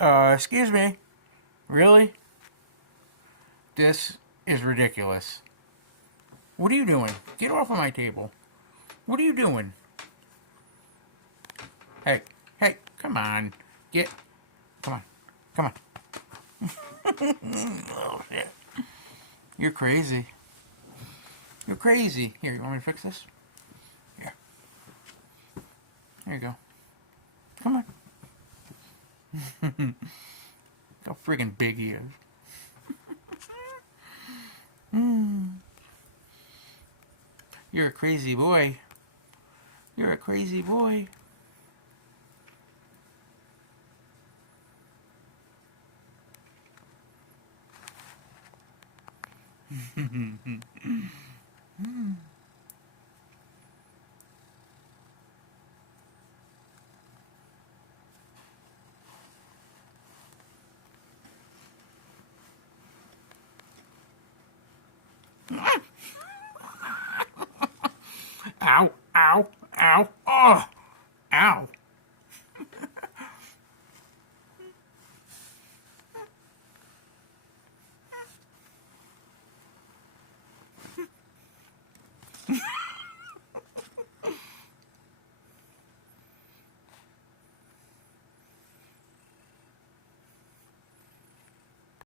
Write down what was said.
Excuse me. Really? This is ridiculous. What are you doing? Get off of my table. What are you doing? Hey, hey, come on. Get, come on, come on. Oh, shit. You're crazy. You're crazy. Here, you want me to fix this? Here. There you go. Come on. How friggin' big he is. You're a crazy boy. You're a crazy boy. Ow, ow, ow, oh, ow.